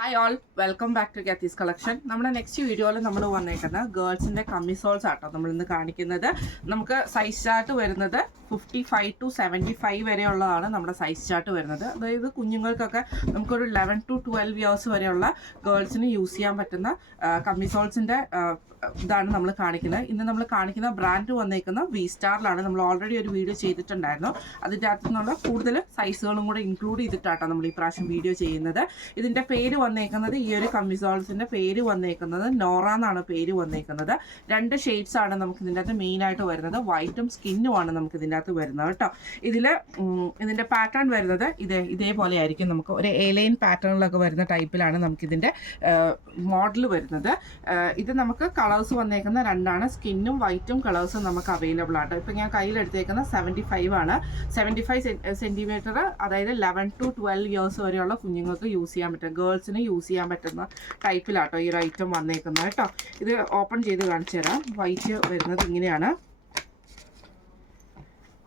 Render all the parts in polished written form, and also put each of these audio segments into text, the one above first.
Hi all, welcome back to Gathi's collection. നമ്മുടെ next വീഡിയോയിൽ നമ്മൾ വന്നേക്കുന്നത് ഗേൾസിൻ്റെ കമ്മിസോൾസ് ആട്ടോ നമ്മൾ ഇന്ന് കാണിക്കുന്നത്. നമുക്ക് സൈസ് ചാർട്ട് വരുന്നത് 55 to 75 വരെയുള്ളതാണ് നമ്മുടെ സൈസ് ചാർട്ട് വരുന്നത്. അതായത് കുഞ്ഞുങ്ങൾക്കൊക്കെ നമുക്കൊരു 11 to 12 ഇയേഴ്സ് വരെയുള്ള ഗേൾസിന് യൂസ് ചെയ്യാൻ പറ്റുന്ന കമ്മിസോൾസിൻ്റെ ഇതാണ് നമ്മൾ കാണിക്കുന്നത്. ഇന്ന് നമ്മൾ കാണിക്കുന്ന ബ്രാൻഡ് വന്നേക്കുന്ന വി സ്റ്റാറിലാണ്. നമ്മൾ ഓൾറെഡി ഒരു വീഡിയോ ചെയ്തിട്ടുണ്ടായിരുന്നു. അതിൻ്റെ അകത്തു നിന്നുള്ള കൂടുതൽ സൈസുകളും കൂടെ ഇൻക്ലൂഡ് ചെയ്തിട്ടാട്ടോ നമ്മൾ ഈ പ്രാവശ്യം വീഡിയോ ചെയ്യുന്നത്. ഇതിൻ്റെ പേര് വന്നേക്കുന്നത്, ഈ ഒരു കമ്മിസോൾസിൻ്റെ പേര് വന്നേക്കുന്നത് നോറ എന്നാണ് പേര് വന്നേക്കുന്നത്. 2 ഷെയ്ഡ്സ് ആണ് നമുക്ക് ഇതിൻ്റെ അകത്ത് മെയിനായിട്ട് വരുന്നത്. വൈറ്റും സ്കിന്നുമാണ് നമുക്ക് ഇതിൻ്റെ അകത്ത് വരുന്നത് കേട്ടോ. ഇതിൻ്റെ പാറ്റേൺ വരുന്നത് ഇതേപോലെ ആയിരിക്കും. നമുക്ക് ഒരു എലൈൻ പാറ്റേണിലൊക്കെ വരുന്ന ടൈപ്പിലാണ് നമുക്കിതിൻ്റെ മോഡൽ വരുന്നത്. ഇത് നമുക്ക് കളേഴ്സ് വന്നേക്കുന്ന 2 സ്കിന്നും വൈറ്റും കളേഴ്സും നമുക്ക് അവൈലബിൾ ആണ്. ഇപ്പം ഞാൻ കയ്യിലെടുത്തേക്കുന്ന 75 ആണ്. 75 സെൻറ്റിമീറ്റർ, അതായത് 11 to 12 ഇയേഴ്സ് വരെയുള്ള കുഞ്ഞുങ്ങൾക്ക് യൂസ് ചെയ്യാൻ പറ്റും, ഗേൾസിന് യൂസ് ചെയ്യാൻ പറ്റുന്ന ടൈപ്പിലാട്ടോ ഈ ഒരു ഐറ്റം വന്നേക്കുന്നത് കേട്ടോ. ഇത് ഓപ്പൺ ചെയ്ത് കാണിച്ചു തരാം. വൈറ്റ് വരുന്നത് ഇങ്ങനെയാണ്.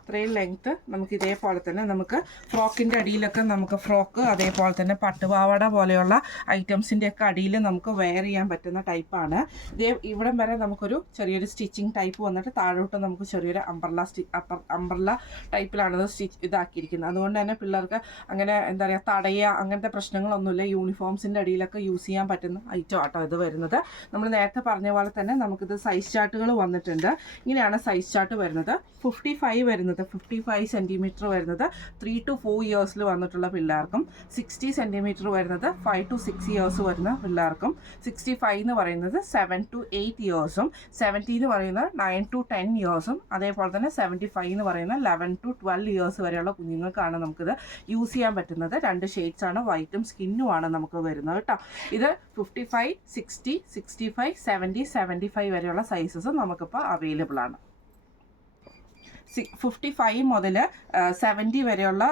ഇത്രയും ലെങ്ത്ത് നമുക്ക് ഇതേപോലെ തന്നെ നമുക്ക് ഫ്രോക്കിൻ്റെ അടിയിലൊക്കെ നമുക്ക് ഫ്രോക്ക്, അതേപോലെ തന്നെ പട്ടുപാവാട പോലെയുള്ള ഐറ്റംസിൻ്റെ ഒക്കെ അടിയിൽ നമുക്ക് വെയർ ചെയ്യാൻ പറ്റുന്ന ടൈപ്പാണ്. ഇവിടം വരെ നമുക്കൊരു ചെറിയൊരു സ്റ്റിച്ചിങ് ടൈപ്പ് വന്നിട്ട് താഴോട്ട് നമുക്ക് ചെറിയൊരു അംബ്രല്ല ടൈപ്പിലാണ് ഇതാക്കിയിരിക്കുന്നത്. അതുകൊണ്ട് തന്നെ പിള്ളേർക്ക് അങ്ങനെ എന്താ പറയുക, തടയുക അങ്ങനത്തെ പ്രശ്നങ്ങളൊന്നുമില്ല. യൂണിഫോംസിൻ്റെ അടിയിലൊക്കെ യൂസ് ചെയ്യാൻ പറ്റുന്ന ഐറ്റം ആട്ടോ ഇത് വരുന്നത്. നമ്മൾ നേരത്തെ പറഞ്ഞ പോലെ തന്നെ നമുക്കിത് സൈസ് ചാർട്ടുകൾ വന്നിട്ടുണ്ട്. ഇങ്ങനെയാണ് സൈസ് ചാർട്ട് വരുന്നത്. 55 വരുന്നത്, 55 സെൻറ്റിമീറ്റർ വരുന്നത് 3 to 4 ഇയേഴ്സിൽ വന്നിട്ടുള്ള പിള്ളേർക്കും, 60 സെൻറ്റിമീറ്റർ വരുന്നത് 5 to 6 ഇയേഴ്സ് വരുന്ന പിള്ളേർക്കും, 65 എന്ന് പറയുന്നത് 7 to 8 ഇയേഴ്സും, 70 എന്ന് പറയുന്നത് 9 to 10 ഇയേഴ്സും, അതേപോലെ തന്നെ 75 എന്ന് പറയുന്നത് 11 to 12 ഇയേഴ്സ് വരെയുള്ള കുഞ്ഞുങ്ങൾക്കാണ് നമുക്കിത് യൂസ് ചെയ്യാൻ പറ്റുന്നത്. 2 ഷെയ്ഡ്സ് ആണ്, വൈറ്റും സ്കിന്നുമാണ് നമുക്ക് വരുന്നത് കേട്ടോ. ഇത് 55, 60, 65, 70, 75 വരെയുള്ള സൈസസ് നമുക്കിപ്പോൾ അവൈലബിൾ ആണ്. 55 മുതൽ 70 വരെയുള്ള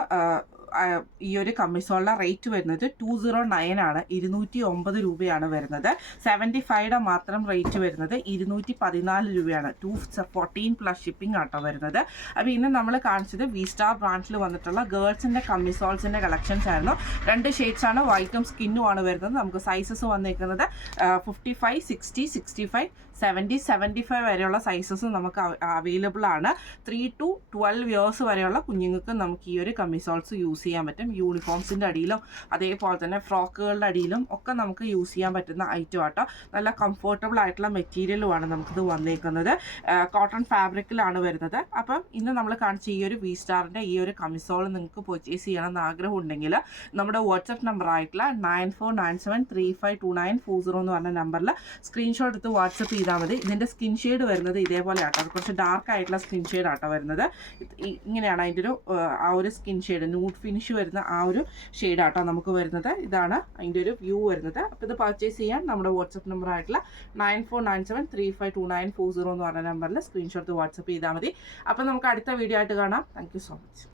ഈ ഒരു കമ്മിസോളിൻ്റെ റേറ്റ് വരുന്നത് 209 ആണ്, 209 രൂപയാണ് വരുന്നത്. 75യുടെ മാത്രം റേറ്റ് വരുന്നത് 214 രൂപയാണ്. 214 പ്ലസ് ഷിപ്പിംഗ് ആട്ടോ വരുന്നത്. അപ്പോൾ ഇന്ന് നമ്മൾ കാണിച്ചത് വി സ്റ്റാർ ബ്രാൻഡിൽ വന്നിട്ടുള്ള ഗേൾസിൻ്റെ കമ്മിസോൾസിൻ്റെ കളക്ഷൻസ് ആയിരുന്നു. 2 ഷെയ്ഡ്സ് ആണ്, വൈറ്റും സ്കിന്നും ആണ് വരുന്നത്. നമുക്ക് സൈസസ് വന്നിരിക്കുന്നത് 55, 60, 65, 70, 75 വരെയുള്ള സൈസസ് നമുക്ക് അവൈലബിൾ ആണ്. 3 to 12 ഇയേഴ്സ് വരെയുള്ള കുഞ്ഞുങ്ങൾക്ക് നമുക്ക് ഈ ഒരു കമ്മിസോൾസ് യൂസ് ചെയ്യാൻ പറ്റും. യൂണിഫോംസിൻ്റെ അടിയിലും അതേപോലെ തന്നെ ഫ്രോക്കുകളുടെ അടിയിലും ഒക്കെ നമുക്ക് യൂസ് ചെയ്യാൻ പറ്റുന്ന ഐറ്റം ആട്ടോ. നല്ല കംഫർട്ടബിൾ ആയിട്ടുള്ള മെറ്റീരിയലുമാണ് നമുക്കിത് വന്നേക്കുന്നത്. കോട്ടൺ ഫാബ്രിക്കിലാണ് വരുന്നത്. അപ്പം ഇന്ന് നമ്മൾ കാണിച്ച ഈ ഒരു വി സ്റ്റാറിൻ്റെ ഈ ഒരു കമ്മിസോൾ നിങ്ങൾക്ക് പർച്ചേസ് ചെയ്യണമെന്ന് ആഗ്രഹം ഉണ്ടെങ്കിൽ നമ്മുടെ വാട്സപ്പ് നമ്പർ ആയിട്ടുള്ള 9497352940 എന്ന് പറഞ്ഞ നമ്പറിൽ സ്ക്രീൻഷോട്ട് എടുത്ത് വാട്സപ്പ് ചെയ്താൽ മതി. ഇതിൻ്റെ സ്കിൻ ഷെയ്ഡ് വരുന്നത് ഇതേപോലെ ആട്ടോ. കുറച്ച് ഡാർക്ക് ആയിട്ടുള്ള സ്കിൻ ഷെയ്ഡ് ആട്ടോ വരുന്നത്. ഇങ്ങനെയാണ് അതിൻ്റെ ആ ഒരു സ്കിൻ ഷെയ്ഡ്, ന്യൂഡ് ഫിനിഷ് വരുന്ന ആ ഒരു ഷെയ്ഡ് ആട്ടോ നമുക്ക് വരുന്നത്. ഇതാണ് അതിൻ്റെ ഒരു വ്യൂ വരുന്നത്. അപ്പോൾ ഇത് പർച്ചേസ് ചെയ്യാൻ നമ്മുടെ വാട്സപ്പ് നമ്പർ ആയിട്ടുള്ള 9497352940 എന്ന് പറഞ്ഞ നമ്പറിൽ സ്ക്രീൻഷോട്ട് വാട്സപ്പ് ചെയ്താൽ മതി. അപ്പോൾ നമുക്ക് അടുത്ത വീഡിയോ ആയിട്ട് കാണാം. Thank you so much.